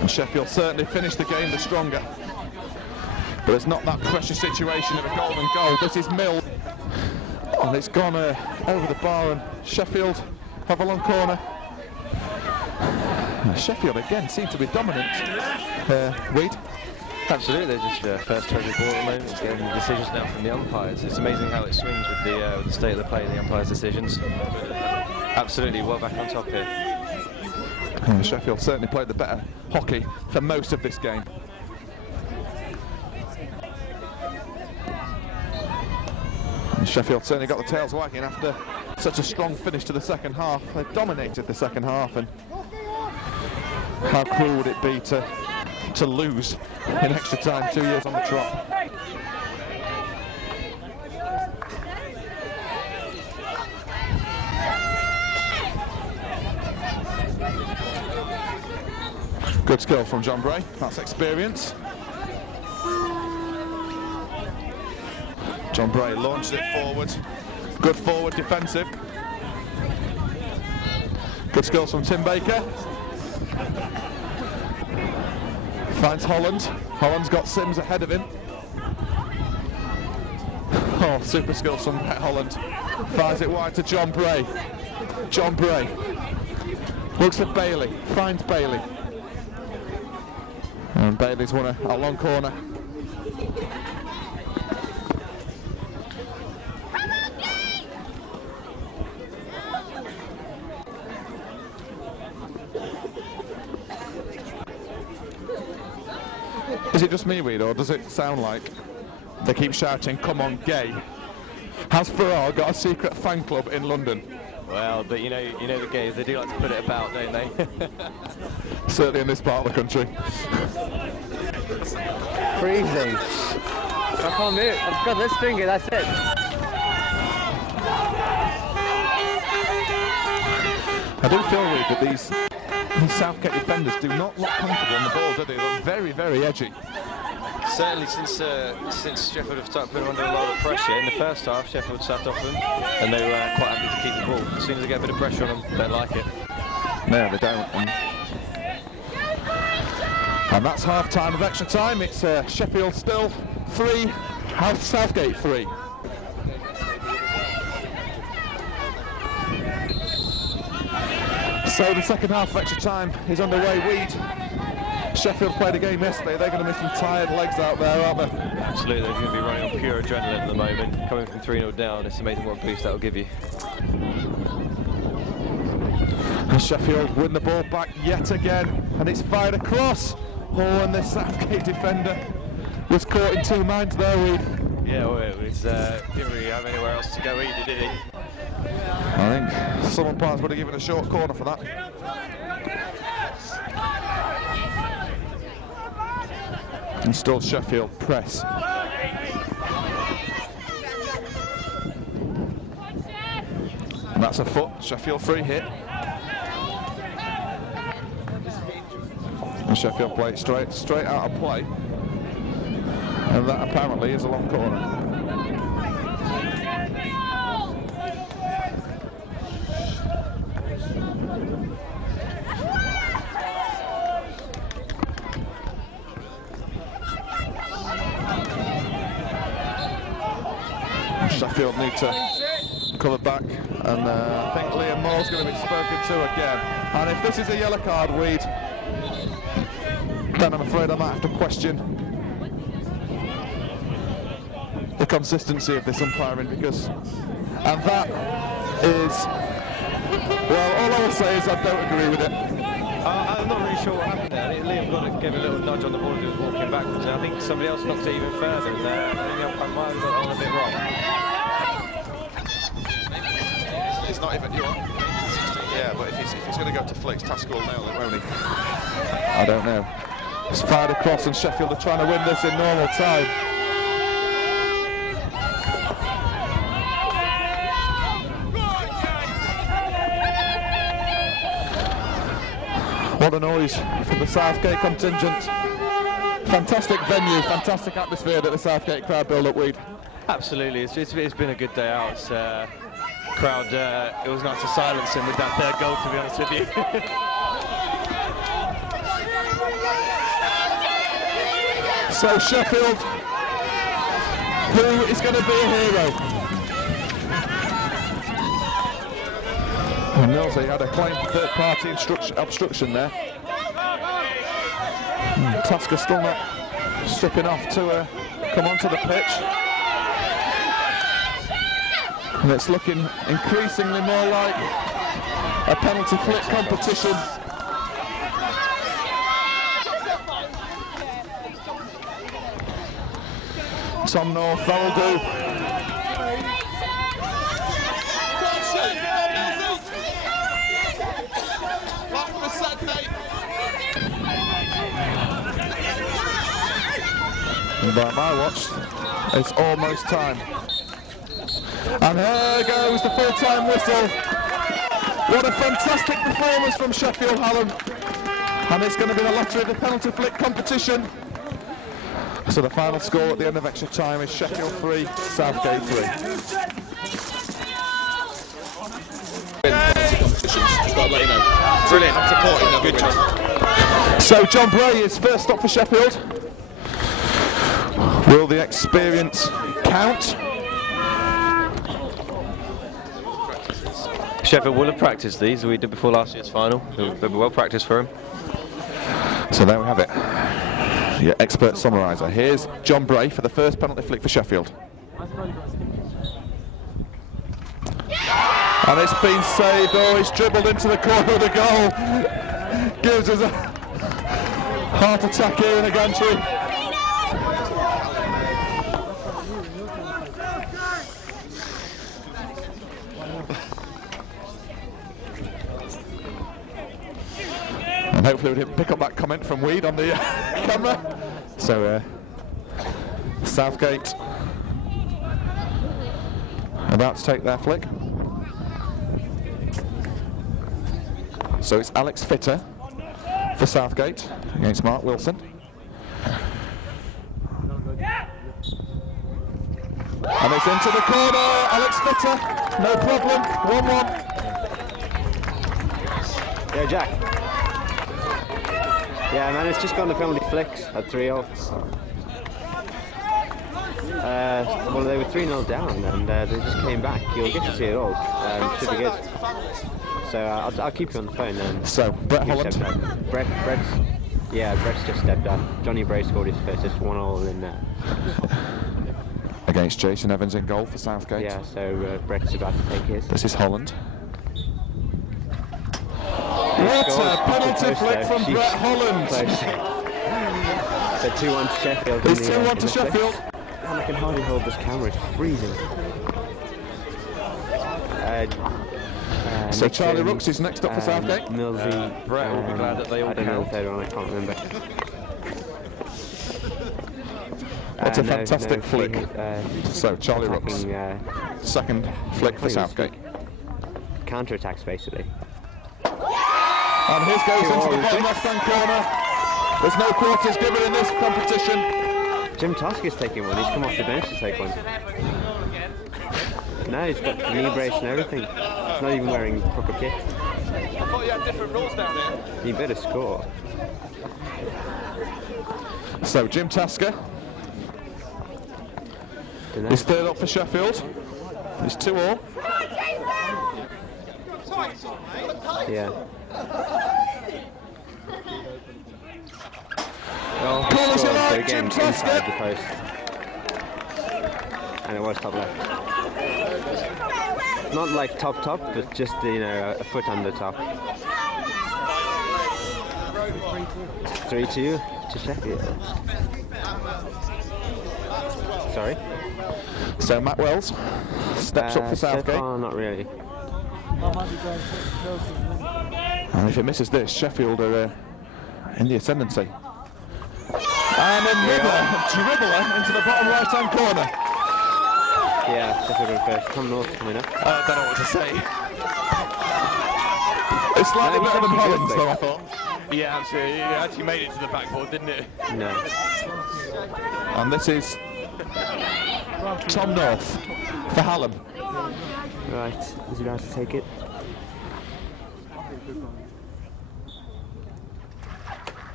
And Sheffield certainly finished the game the stronger, but it's not that pressure situation of a golden goal. This is Mill, and it's gone over the bar, and Sheffield have a long corner. Sheffield again seem to be dominant. Weed? Absolutely, they're just first treasure ball at the moment. It's getting decisions now from the umpires. It's amazing how it swings with the state of the play, the umpires' decisions. Absolutely, well back on top here. Sheffield certainly played the better hockey for most of this game. And Sheffield certainly got the tails wagging after such a strong finish to the second half. They dominated the second half, and how cruel would it be to lose in extra time 2 years on the trot. Good skill from John Bray, that's experience. John Bray launched it forward. Good forward defensive. Good skills from Tim Baker. Finds Holland. Holland's got Sims ahead of him. Oh, super skills from Brett Holland. Fires it wide to John Bray. John Bray looks at Bailey. Finds Bailey. And Bailey's won a long corner. Is it just me, Reed, or does it sound like they keep shouting, "Come on, gay"? Has Farrar got a secret fan club in London? Well, but you know the gays, they do like to put it about, don't they? Certainly in this part of the country. Freezing. I can't move. I've got this finger, that's it. I do feel, Reed, that these Southgate defenders do not look comfortable on the ball, do they? They look very, very edgy. Certainly since Sheffield have started putting them under a lot of pressure. In the first half, Sheffield sat off them, and they were quite happy to keep the ball. As soon as they get a bit of pressure on them, they like it. No, they don't. And that's half time of extra time. It's Sheffield still 3, Southgate 3. So the second half of extra time is underway. Sheffield played a game yesterday. They're going to miss some tired legs out there, aren't they? Absolutely, they're going to be running on pure adrenaline at the moment. Coming from 3-0 down, it's amazing what boost that will give you. And Sheffield win the ball back yet again, and it's fired across. Oh, and the Southgate defender was caught in two minds there, Reed. Yeah, well, it was, didn't really have anywhere else to go either, did he? I think some umpires would have given a short corner for that. And still Sheffield press. And that's a foot, Sheffield free hit. And Sheffield play it straight out of play. And that apparently is a long corner. Sheffield need to cover back, and I think Liam Moore's going to be spoken to again. And if this is a yellow card, Weed, then I'm afraid I might have to question the consistency of this umpiring, because And that is, well, all I will say is I don't agree with it. I'm not really sure what happened there. I think Liam gave a little nudge on the ball as he was walking backwards, and I think somebody else knocked it even further, and I think the umpire might have got it on a bit wrong. It's not even, yeah, but if he's going to go to flicks, Tasker will nail it, won't he? I don't know. It's fired across, and Sheffield are trying to win this in normal time. What a noise from the Southgate contingent. Fantastic venue, fantastic atmosphere that the Southgate crowd build up, Weed. Absolutely, it's been a good day out. It's, crowd, it was nice to silence him with that third goal, to be honest with you. So Sheffield, who is going to be a hero? And Millsy had a claim for third-party obstruction there. Tasker still not stripping off to come onto the pitch. And it's looking increasingly more like a penalty flick competition. Tom North, that'll do. And by my watch, it's almost time. And here goes the full-time whistle. What a fantastic performance from Sheffield Hallam. And it's going to be the lottery of the penalty flick competition. So the final score at the end of extra time is Sheffield 3, Southgate 3. Brilliant. I'm supporting them. Good job. So John Bray is first stop for Sheffield. Will the experience count? Sheffield will have practiced these, we did before last year's final. They'll be well practiced for him. So there we have it. Your expert summariser. Here's John Bray for the first penalty flick for Sheffield. And it's been saved. Oh, he's dribbled into the corner of the goal. Gives us a heart attack here in the gantry. And hopefully we didn't pick up that comment from Weed on the camera. So Southgate about to take their flick. So it's Alex Fitter for Southgate against Mark Wilson. And it's into the corner, Alex Fitter, no problem, 1-1. Yeah, Jack. Yeah, man, it's just gone to penalty flicks at 3-0. Well, they were 3-0 down and they just came back. You'll get to see it all. Should be good. So I'll keep you on the phone then. So, Brett Holland. Brett's just stepped up. Johnny Bray scored his first, just 1-0 in there. Against Jason Evans in goal for Southgate. Yeah, so Brett's about to take his. This is Holland. What a penalty flick from Brett Holland! So 2-1 to Sheffield. It's 2-1 to Sheffield. Man, I can hardly hold this camera, it's freezing. So Charlie Rooks is next up for Southgate. Millsy, Brett will be glad that they all I don't know the count. third one, I can't remember. What a fantastic flick. So Charlie Rooks, second flick for Southgate. Counter-attacks basically. And his goes into the bottom left-hand corner. There's no quarters given in this competition. Jim Tosker's taking one, he's come off the bench to take one. No, he's got the knee brace and everything. He's not even wearing proper kit. I thought you had different rules down here. He better score. So Jim Tasker is third up for Sheffield. It's 2-2. Yeah. Cool as you like, Jim Tasker. And it was top left. Not like top, but just, you know, a foot under top. 3-2 to Sheffield. Sorry? So Matt Wells steps up for Southgate. So far, not really. And if it misses this, Sheffield are in the ascendancy. And another dribbler into the bottom right-hand corner. Yeah, Sheffield are first. Tom North coming up. I don't know what to say. It's slightly No, he's better than actually Holland's, good, though, I thought. Yeah, absolutely. It actually made it to the backboard, didn't it? No. And this is Tom North for Hallam. Right, is he about to take it?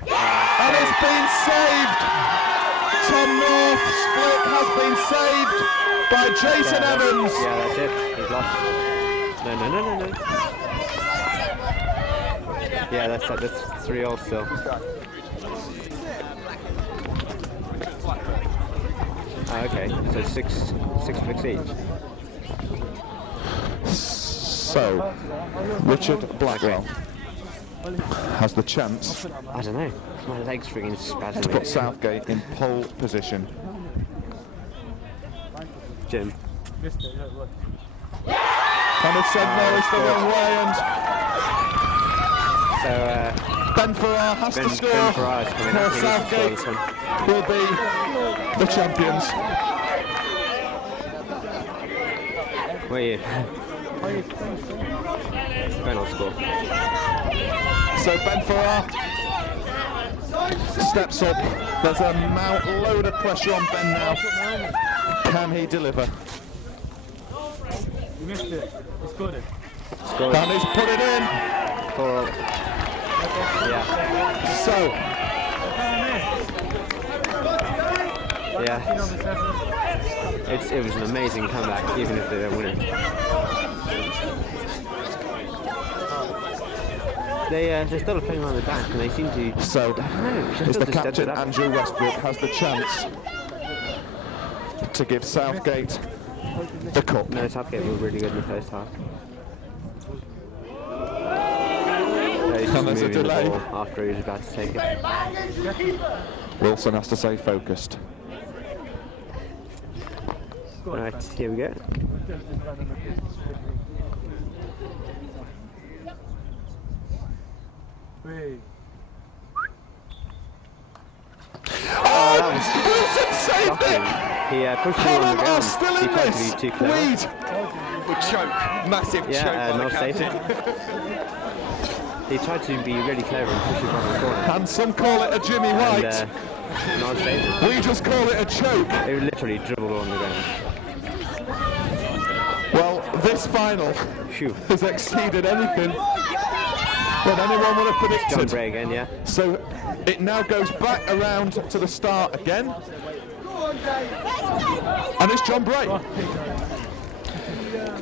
And it's been saved! Tom North's flick has been saved by Jason Evans. Yeah, that's it. He's lost. No. Yeah, that's 3-all still. Okay, so six flicks each. So, Richard Blackwell has the chance I don't know. My leg's frigging spasming. to put Southgate in pole position. Jim. Kind of said no, it's the wrong way, and So, Ben Farrar has to score, Ben Farrar is coming up. or He needs to score Southgate this one. will be the champions. Where are you? Ben will score. So Ben Farrar steps up. There's a load of pressure on Ben now. Can he deliver? You missed it. You scored it. Scored. And he's put it in. 4-all. Yeah. So, Yeah. It was an amazing comeback, even if they don't win it. They're still playing around the back, and they seem to. so is the captain up. Andrew Westbrook has the chance to give Southgate the cup. No, Southgate were really good in the first half. He's And there's a moving the delay. ball after he was about to take it. Wilson has to stay focused. Right, here we go. Wilson saved it! He pushed it on the Hallam are ground. still He in tried to this. be too clever. Weed. Good choke. Massive choke Yeah, by no the save. captain. He tried to be really clever and push it around the corner. And some call it a Jimmy White. And, no save. We just call it a choke. It literally dribbled on the ground. Well, this final Phew. has exceeded anything that anyone would have John predicted. Bray again, yeah. So it now goes back around to the start again. And it's John Bray.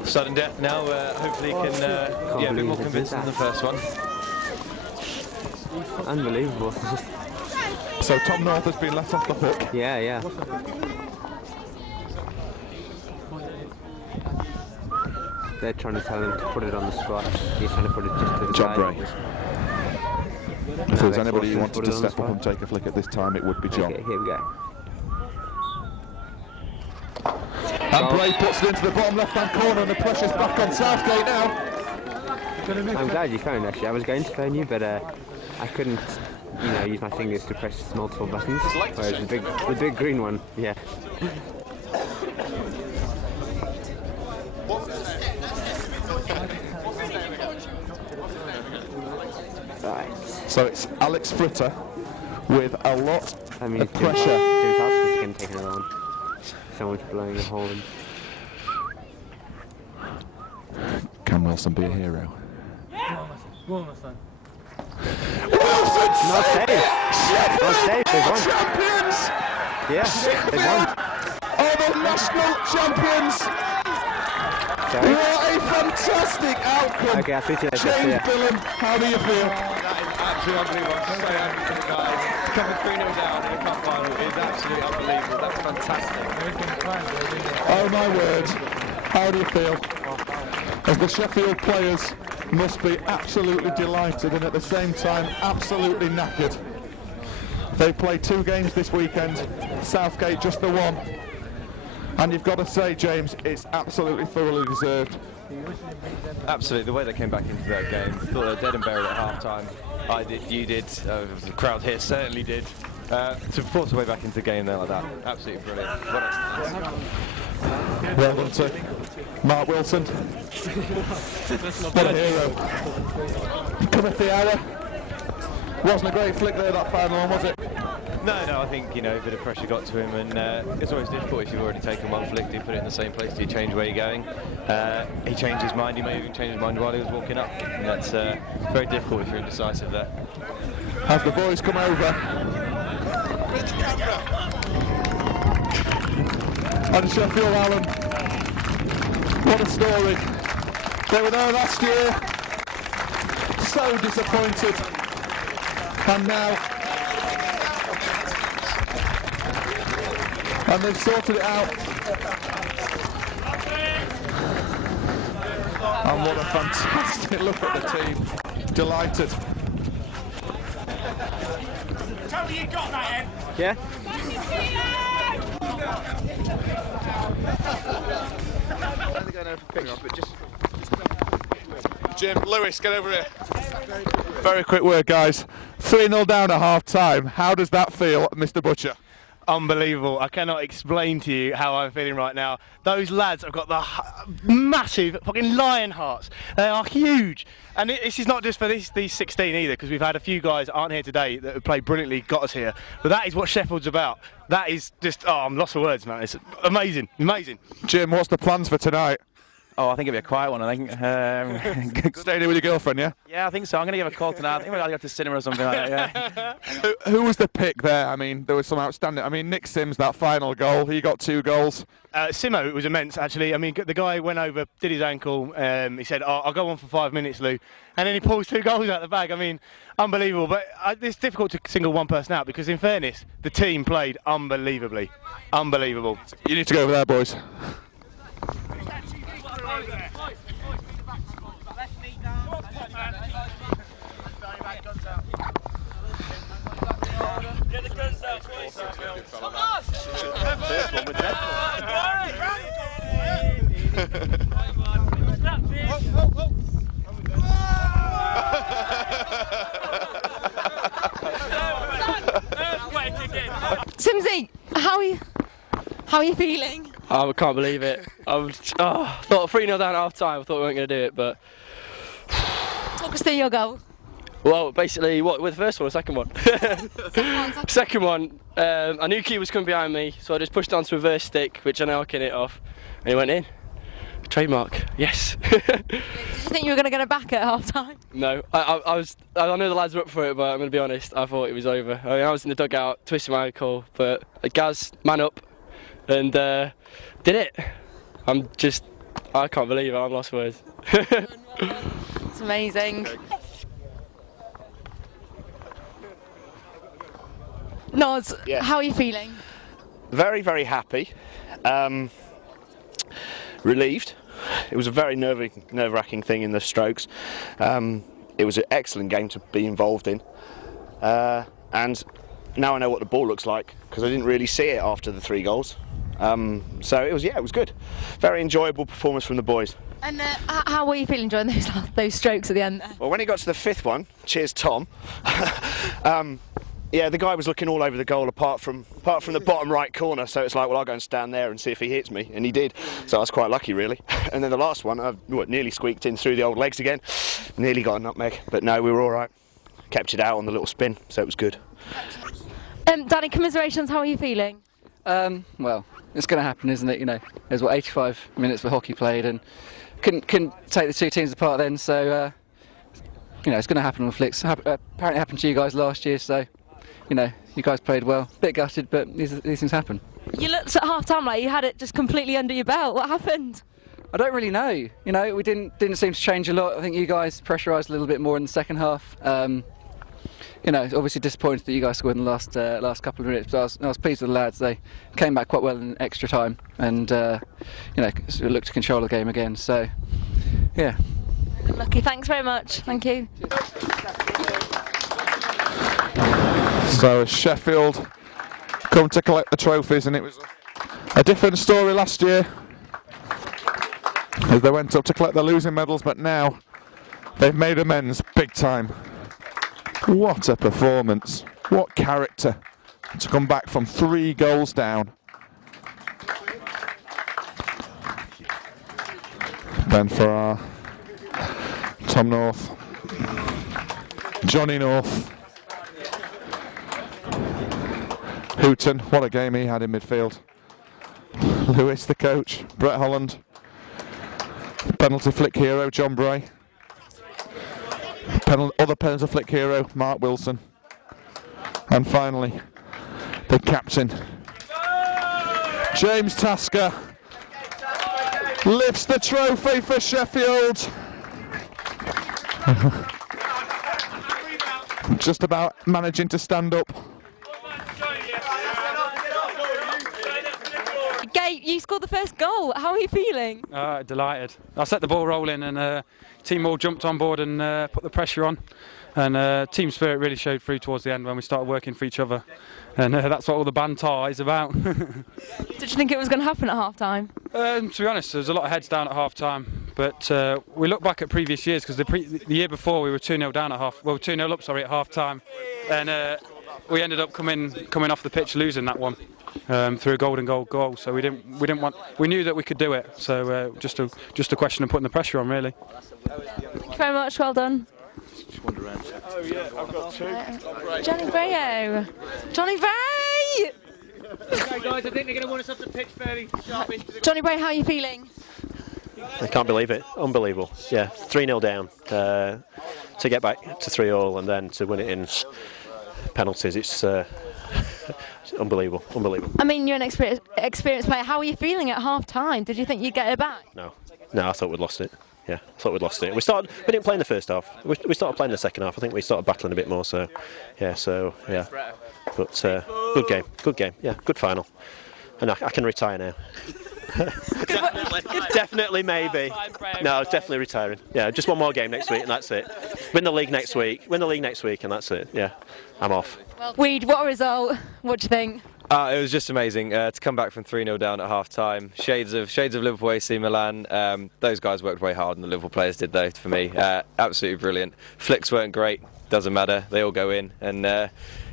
Sudden death now. Hopefully he can a bit more convincing than the first one. Unbelievable. So Tom North has been left off the hook. Yeah. They're trying to tell him to put it on the spot. He's trying to put it just to the John side. Bray. If there was Alex anybody who Wilson wanted put to it on the step up spot. and take a flick at this time, it would be John. Okay, here we go. And Bray puts it into the bottom left-hand corner, and the pressure's back on Southgate now. I'm glad you phoned, actually. I was going to phone you, but I couldn't, use my fingers to press multiple buttons. Whereas the big green one, yeah. Right. So it's Alex Fritter with a lot of pressure. James Hoskin's going to take another one. Someone's blowing a hole in. Can Wilson be a hero? Go on, my son. Wilson Not saved safe. it! Sheffield Not safe, they've are won. champions! Yeah, they won. Sheffield are the national champions! Sorry. What a fantastic outcome! Okay, I'll speak to you later. James See ya. Billam, how do you feel? That is absolutely unbelievable. I'm so happy for the guys. coming 3-0 down in a cup final is absolutely unbelievable. That's fantastic. Oh my word, how do you feel? As the Sheffield players must be absolutely delighted and at the same time absolutely knackered. They've played 2 games this weekend, Southgate just the one. And you've got to say, James, it's absolutely thoroughly deserved. Absolutely, the way they came back into that game, thought they were dead and buried at half-time. I did, you did, the crowd here certainly did. To force their way back into the game there like that, absolutely brilliant. Well done to Mark Wilson. What a hero. Cometh the hour. Wasn't a great flick there, that final one, was it? No, I think, you know, a bit of pressure got to him, and it's always difficult if you've already taken one flick. Do you put it in the same place? Do you change where you're going? He changed his mind. He may even change his mind while he was walking up, and that's very difficult if you're indecisive there. As the boys come over, and Sheffield Allen, what a story. They were there last year, so disappointed, and now, and they've sorted it out. And what a fantastic look at the team, delighted. Tony, you got that, Ed? Yeah? Jim, Lewis, get over here. Very quick word, guys. 3-0 down at half-time. How does that feel, Mr. Butcher? Unbelievable. I cannot explain to you how I'm feeling right now. Those lads have got the massive fucking lion hearts. They are huge. And this is not just for these 16 either, because we've had a few guys that aren't here today that have played brilliantly, got us here. But that is what Sheffield's about. That is just, oh, I'm lost for words, man. It's amazing, amazing. Jim, what's the plans for tonight? Oh, I think it'll be a quiet one, I think. Staying here with your girlfriend, yeah? Yeah, I think so. I'm going to give a call tonight. I think we'll go to the cinema or something like that, yeah. Who was the pick there? I mean, there was some outstanding... I mean, Nick Sims, that final goal, he got 2 goals. Simo was immense, actually. I mean, the guy went over, did his ankle. He said, oh, I'll go on for 5 minutes, Lou. And then he pulls 2 goals out of the bag. I mean, unbelievable. But it's difficult to single one person out because, in fairness, the team played unbelievably. Unbelievable. You need to go over there, boys. Simsy, how are you feeling? I can't believe it. I thought 3-0 down at half time. I thought we weren't going to do it, but Talk us through your goal. well, basically, what with the first one or second one? Second one. I knew Key was coming behind me, so I just pushed onto reverse stick, which I know I can hit off, and he went in. Trademark. Yes. Did you think you were going to get it back at half time? No, I know the lads were up for it, but I'm going to be honest, I thought it was over. I mean, I was in the dugout, twisting my ankle, but Gaz, man up, and did it. I can't believe it, I'm lost for words. It's amazing. Noz, Yeah. how are you feeling? Very, very happy. Relieved. It was a very nerve-wracking thing in the strokes. It was an excellent game to be involved in. And now I know what the ball looks like, because I didn't really see it after the 3 goals. So it was good. Very enjoyable performance from the boys. And how were you feeling during those strokes at the end there? Well, when it got to the 5th one, cheers Tom, yeah, the guy was looking all over the goal apart from the bottom right corner, so it's like, well, I'll go and stand there and see if he hits me, and he did. So I was quite lucky, really. And then the last one, I nearly squeaked in through the old legs again, nearly got a nutmeg, but no, we were all right. Kept it out on the little spin, so it was good. Danny, commiserations, how are you feeling? Well, it's going to happen, isn't it? You know, there's 85 minutes for hockey played, and couldn't take the 2 teams apart then, so you know, it's going to happen on flicks. Apparently it happened to you guys last year, so you know, you guys played well. Bit gutted, but these things happen. You looked at half time like you had it just completely under your belt. What happened? I don't really know. You know, we didn't seem to change a lot. I think you guys pressurised a little bit more in the second half. you know, obviously disappointed that you guys scored in the last couple of minutes, but I was pleased with the lads. They came back quite well in extra time, and you know, looked to control the game again. So, yeah. Lucky. Thanks very much. Thank you. So Sheffield come to collect the trophies, and it was a different story last year as they went up to collect the losing medals, but now they've made amends big time. What a performance, what character to come back from 3 goals down. Ben Farrar, Tom North, Johnny North, Hooton, what a game he had in midfield. Lewis, the coach, Brett Holland, penalty flick hero, John Bray, other penalty flick hero, Mark Wilson, and finally, the captain, James Tasker, lifts the trophy for Sheffield. Just about managing to stand up. Gate, you scored the first goal. How are you feeling? Delighted. I set the ball rolling, and team all jumped on board and put the pressure on. And team spirit really showed through towards the end when we started working for each other. And that's what all the banter is about. Did you think it was going to happen at half time? To be honest, there was a lot of heads down at half time. But we look back at previous years, because the year before we were 2-0 down at 2-0 up, sorry, at half time. And we ended up coming off the pitch losing that one. Through a golden goal, so we knew that we could do it. So just a question of putting the pressure on, really. Thank you very much. Well done. Oh yeah, I've got 2. Johnny Brayo. Johnny Bray. Okay, guys, I think they're going to want us off the pitch fairly sharp. Johnny Bray, how are you feeling? I can't believe it. Unbelievable. Yeah, 3-0 down to get back to 3-3 and then to win it in penalties. It's unbelievable. I mean, you're an experienced player. How are you feeling at half time? Did you think you'd get it back? No, I thought we'd lost it. Yeah, I thought we'd lost it. We didn't play in the first half. We started playing in the second half. I think we started battling a bit more. So, yeah. But good game. Yeah, good final. And I can retire now. Definitely, maybe. No, I was definitely retiring. Yeah, just one more game next week, and that's it. Win the league next week, and that's it. Yeah, I'm off. Well, Weed, what a result. What do you think? It was just amazing to come back from 3-0 down at half-time. Shades of Liverpool AC Milan. Those guys worked way hard, and the Liverpool players did, though, for me. Absolutely brilliant. Flicks weren't great. Doesn't matter. They all go in. And,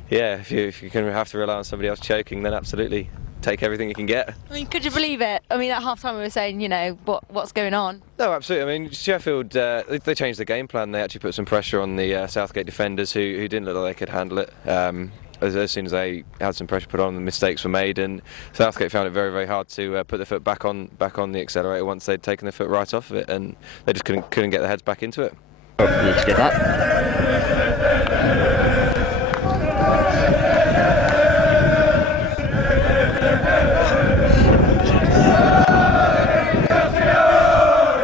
yeah, if you can have to rely on somebody else choking, then absolutely take everything you can get. I mean, could you believe it? I mean, at half-time we were saying, you know, what's going on? No, absolutely. I mean, Sheffield, they changed the game plan. They actually put some pressure on the Southgate defenders who didn't look like they could handle it. As soon as they had some pressure put on, the mistakes were made, and Southgate found it very, very hard to put their foot back on the accelerator once they'd taken their foot right off of it, and they just couldn't get their heads back into it. Need to get that.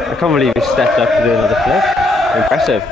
I can't believe he stepped up to do another flip. Impressive.